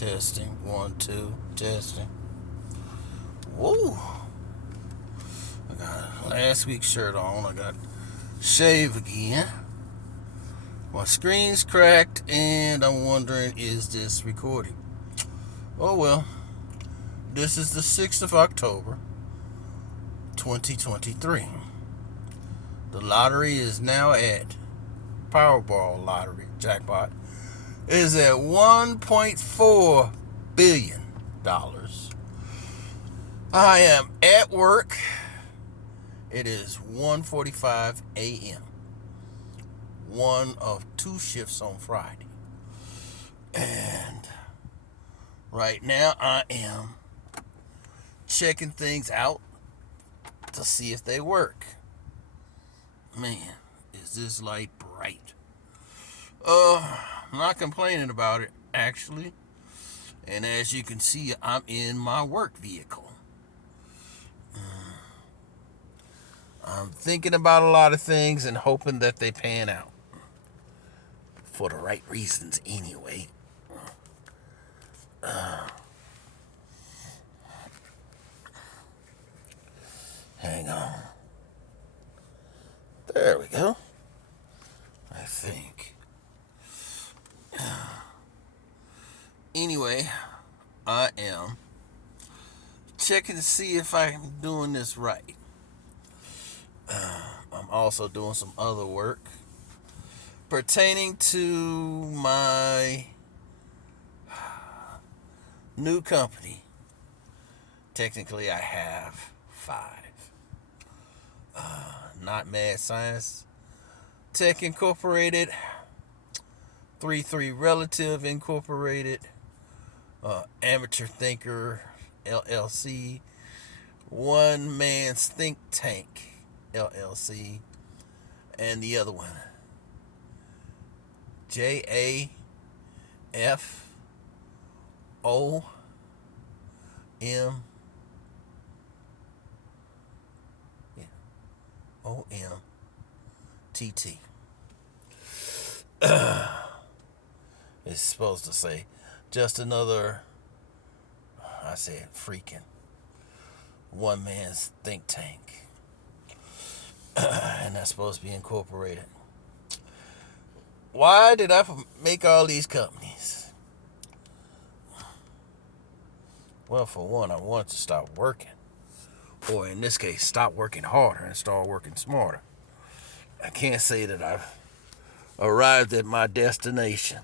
Testing. 1, 2, testing. Whoa. I got last week's shirt on. I got shave again. My screen's cracked and I'm wondering, is this recording? Oh well. This is the 6th of October, 2023. The lottery is now at Powerball lottery jackpot is at $1.4 billion. I am at work. It is 1:45 a.m. One of 2 shifts on Friday. And right now I am checking things out to see if they work. Man, is this light bright? I'm not complaining about it, actually. And as you can see, I'm in my work vehicle. I'm thinking about a lot of things and hoping that they pan out. For the right reasons, anyway. Hang on. There we go. I think. Anyway, I am checking to see if I'm doing this right. I'm also doing some other work pertaining to my new company. Technically, I have 5. Not Mad Science Tech Incorporated, 33 Relative Incorporated, Amateur Thinker LLC, One Man's Think Tank LLC, and the other one, JAFOM OMTT. It's supposed to say just another, I said freaking, one man's think tank. And that's supposed to be incorporated. Why did I make all these companies? Well, for one, I wanted to stop working. Or in this case, stop working harder and start working smarter. I can't say that I've arrived at my destination.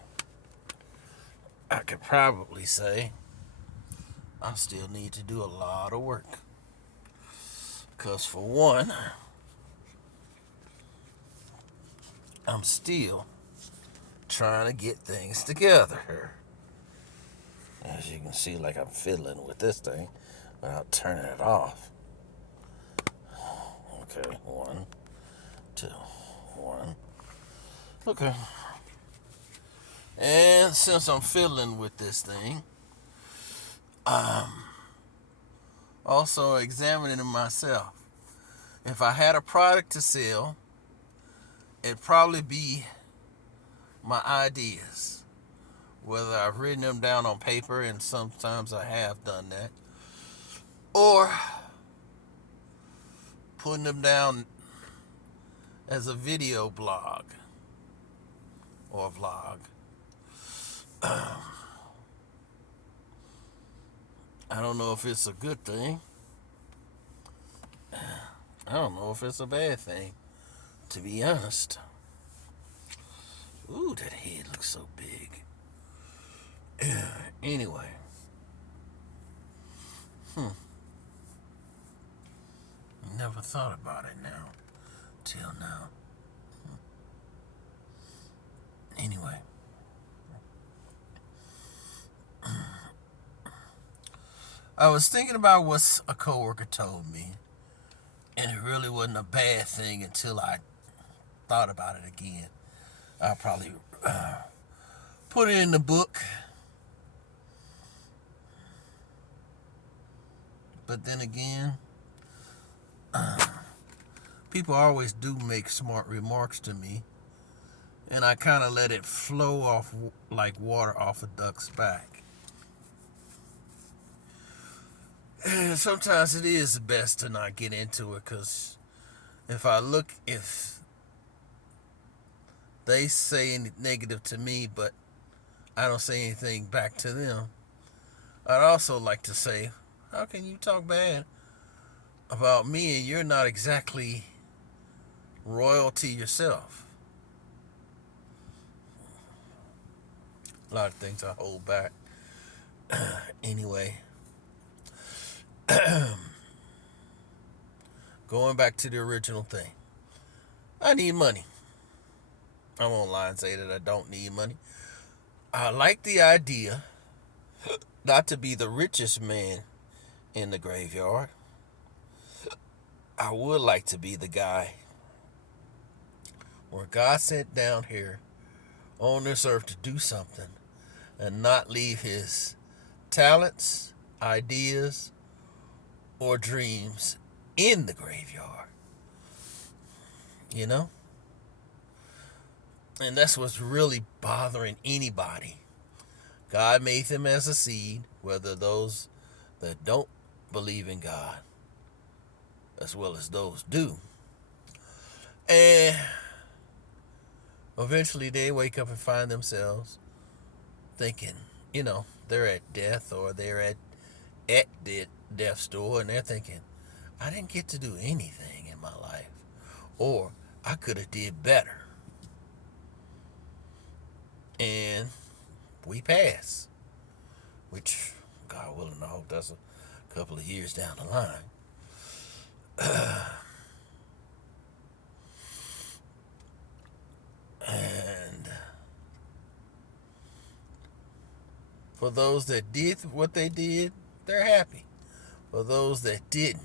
I could probably say I still need to do a lot of work. Because for one, I'm still trying to get things together. As you can see, like I'm fiddling with this thing without turning it off. Okay, 1, 2, 1. Okay. And since I'm fiddling with this thing, I'm also examining myself. If I had a product to sell, it'd probably be my ideas. Whether I've written them down on paper, and sometimes I have done that, or putting them down as a video blog or vlog. I don't know if it's a good thing. I don't know if it's a bad thing, to be honest. Ooh, that head looks so big. Anyway. Never thought about it now. Till now. Anyway. I was thinking about what a coworker told me. And it really wasn't a bad thing until I thought about it again. I'll probably put it in the book. But then again, people always do make smart remarks to me. And I kind of let it flow off like water off a duck's back. And sometimes it is best to not get into it, because if they say any negative to me, but I don't say anything back to them, I'd also like to say, how can you talk bad about me and you're not exactly royalty yourself? A lot of things I hold back. Anyway, going back to the original thing. I need money. I won't lie and say that I don't need money. I like the idea not to be the richest man in the graveyard. I would like to be the guy where God sent down here on this earth to do something and not leave his talents, ideas, or dreams in the graveyard. You know? And that's what's really bothering anybody. God made them as a seed, whether those that don't believe in God, as well as those do. And eventually they wake up and find themselves thinking, they're at death, or they're at the death's door, and they're thinking, I didn't get to do anything in my life, or I could have did better. And we pass, which, God willing, I hope that's a couple of years down the line. And for those that did what they did, they're happy. For those that didn't,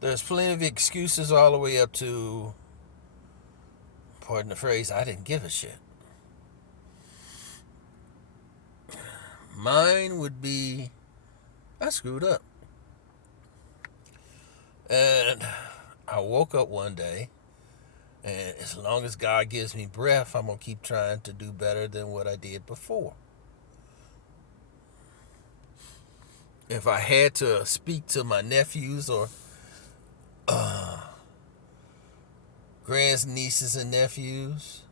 there's plenty of excuses all the way up to, pardon the phrase, I didn't give a shit. Mine would be, I screwed up. And I woke up one day, and as long as God gives me breath, I'm going to keep trying to do better than what I did before. If I had to speak to my nephews or grandnieces and nephews,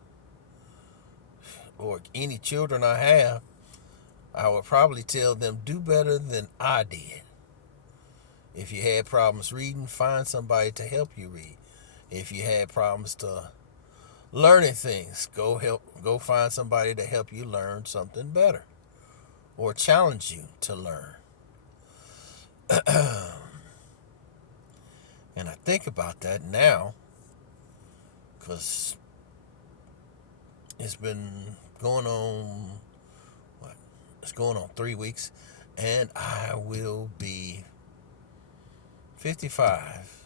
or any children I have, I would probably tell them, do better than I did. If you had problems reading, find somebody to help you read. If you had problems to learning things, go find somebody to help you learn something better, or challenge you to learn. And I think about that now, because it's been going on, it's going on 3 weeks, and I will be 55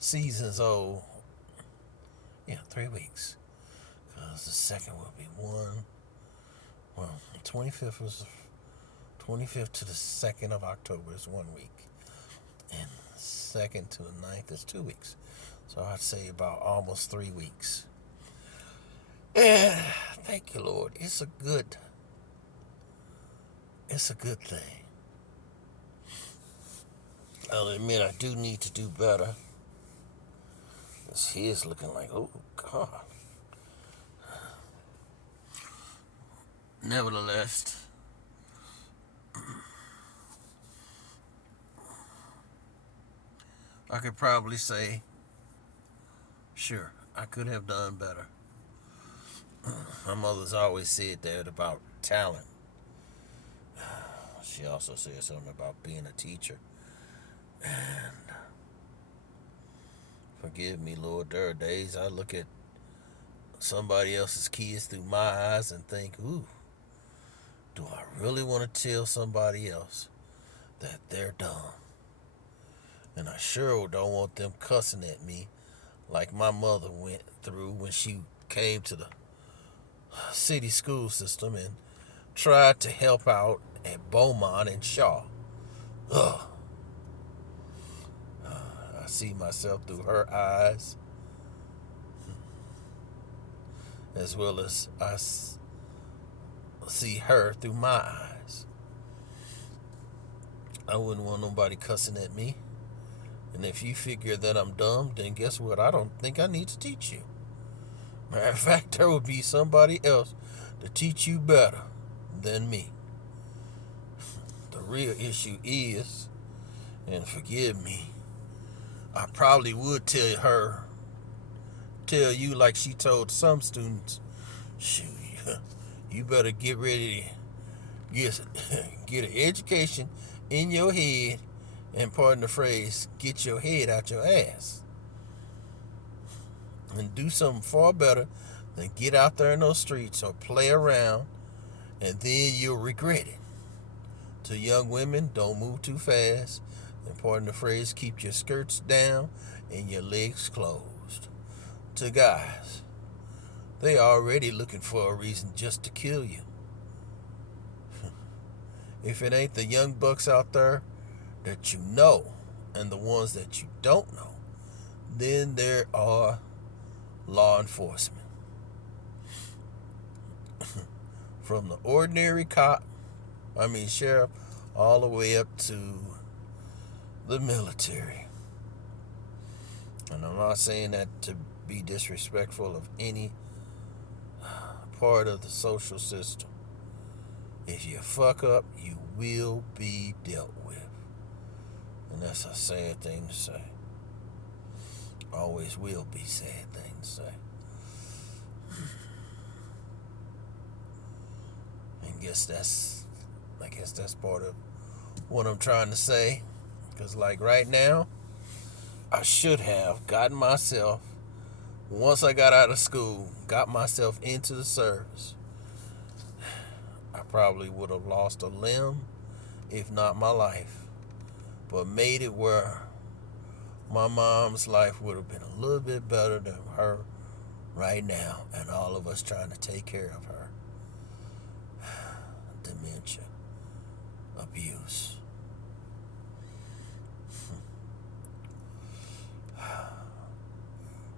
seasons old. 3 weeks. Because the second will be 25th to the 2nd of October is 1 week. And 2nd to the 9th is 2 weeks. So I'd say about almost 3 weeks. And thank you, Lord. It's a good thing. I'll admit I do need to do better. This here's looking like, oh God. Nevertheless, I could probably say, sure, I could have done better. My mother's always said that about talent. She also said something about being a teacher. And forgive me, Lord, there are days I look at somebody else's kids through my eyes and think, ooh, do I really want to tell somebody else that they're dumb? And I sure don't want them cussing at me like my mother went through when she came to the city school system and tried to help out at Beaumont and Shaw. Ugh. I see myself through her eyes, as well as I see her through my eyes. I wouldn't want nobody cussing at me. And if you figure that I'm dumb, then guess what? I don't think I need to teach you. Matter of fact, there would be somebody else to teach you better than me. The real issue is, and forgive me, I probably would tell you like she told some students, shoot, you better get ready to get an education in your head, and pardon the phrase, get your head out your ass. And do something far better than get out there in those streets or play around, and then you'll regret it. To young women, don't move too fast. And pardon the phrase, keep your skirts down and your legs closed. To guys, they already looking for a reason just to kill you. If it ain't the young bucks out there that you know and the ones that you don't know, then there are law enforcement. From the ordinary sheriff, all the way up to the military. And I'm not saying that to be disrespectful of any part of the social system. If you fuck up, you will be dealt with. And that's a sad thing to say. Always will be a sad thing to say. I guess that's part of what I'm trying to say. Because like right now, I should have gotten myself, once I got out of school, got myself into the service. I probably would have lost a limb, if not my life. But made it where my mom's life would have been a little bit better than her right now. And all of us trying to take care of her. Dementia. Abuse.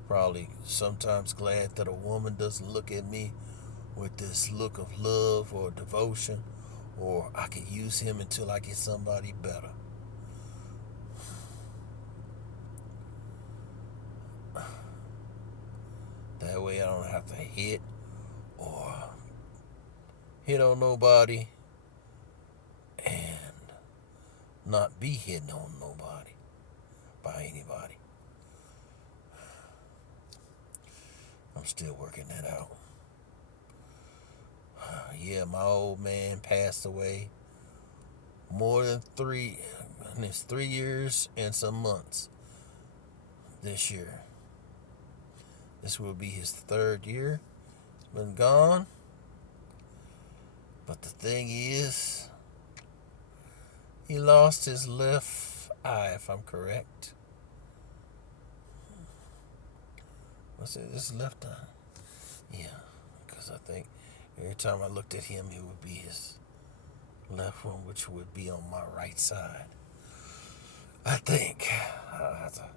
Probably sometimes glad that a woman doesn't look at me with this look of love or devotion, or I can use him until I get somebody better. That way I don't have to hit on nobody and not be hitting on nobody by anybody. I'm still working that out. Yeah, my old man passed away it's 3 years and some months this year. This will be his 3rd year. He's been gone. But the thing is, he lost his left eye, if I'm correct. Was it his left eye? Yeah, because I think every time I looked at him, it would be his left one, which would be on my right side. I think I'll have to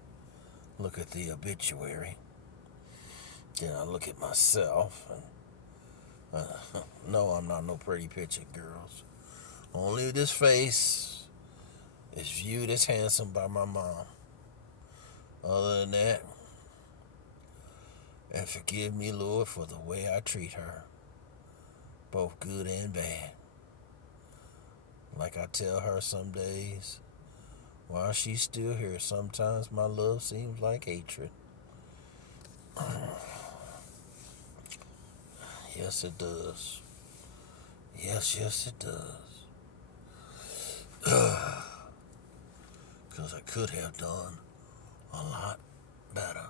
look at the obituary. Then I look at myself, and no, I'm not no pretty picture, girls. Only this face is viewed as handsome by my mom. Other than that, and forgive me, Lord, for the way I treat her, both good and bad. Like I tell her some days, while she's still here, sometimes my love seems like hatred. Yes, it does. Yes, it does. Because I could have done a lot better.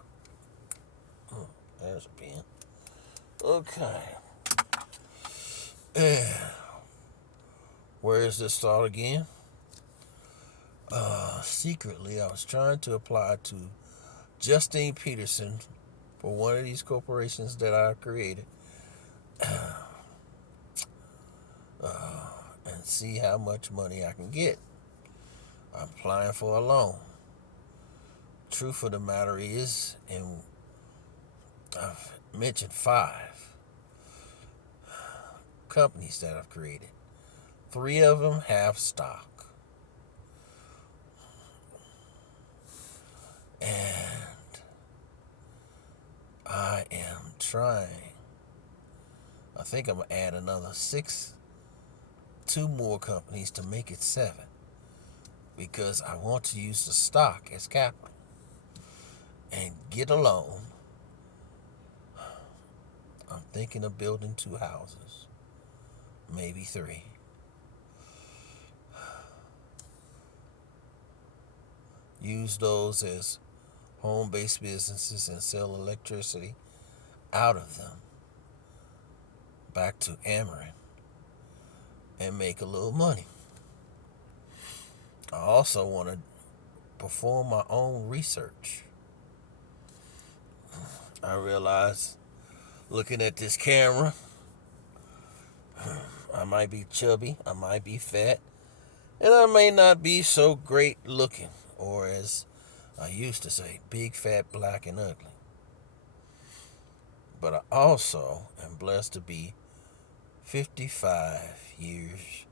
There's a pen. Okay. Where is this thought again? Secretly, I was trying to apply to Justine Peterson for one of these corporations that I created. And see how much money I can get. I'm applying for a loan. Truth of the matter is, and I've mentioned 5 companies that I've created. 3 of them have stock. And I am trying. I think I'm going to add another 2 more companies to make it 7. Because I want to use the stock as capital. And get a loan. I'm thinking of building 2 houses. Maybe 3. Use those as home-based businesses and sell electricity out of them back to Ameren and make a little money. I also want to perform my own research. I realize looking at this camera, I might be chubby, I might be fat, and I may not be so great looking, or as I used to say, big, fat, black, and ugly. But I also am blessed to be 55 years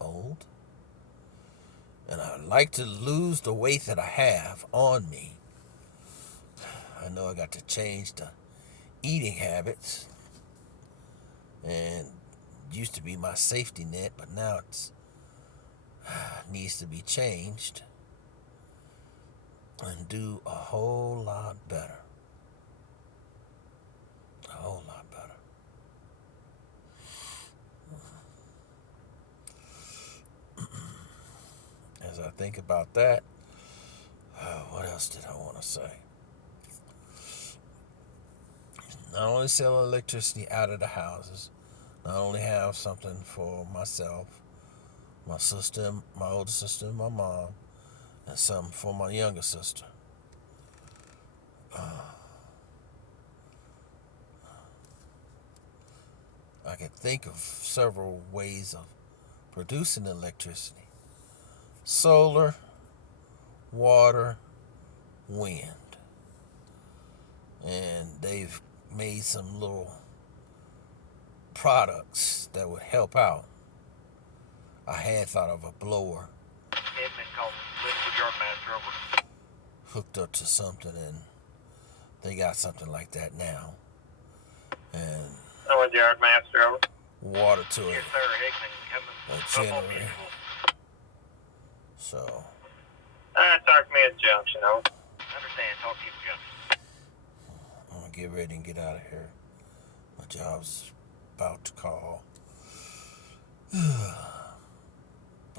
old. And I'd like to lose the weight that I have on me. I know I got to change the eating habits. And it used to be my safety net, but now it needs to be changed and do a whole lot better. A whole lot better. As I think about that, what else did I want to say? Not only sell electricity out of the houses, not only have something for myself, my sister, my older sister, and my mom, and something for my younger sister. I can think of several ways of producing electricity. Solar, water, wind. And they've made some little products that would help out. I had thought of a blower hooked up to something, and they got something like that now. And Yard Master, over. Water to it. Yes, sir, Hickman, A generator. So. Talk to me at Junction, over. Understand, talk to you at Junction. I'm going to get ready and get out of here. My job's about to call.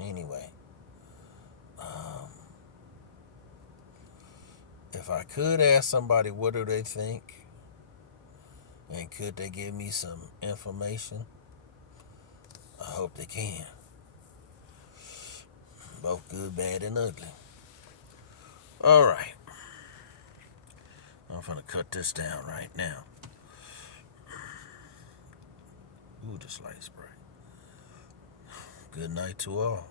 Anyway. If I could ask somebody what do they think, and could they give me some information, I hope they can. Both good, bad, and ugly. Alright. I'm going to cut this down right now. Ooh, this light's bright. Good night to all.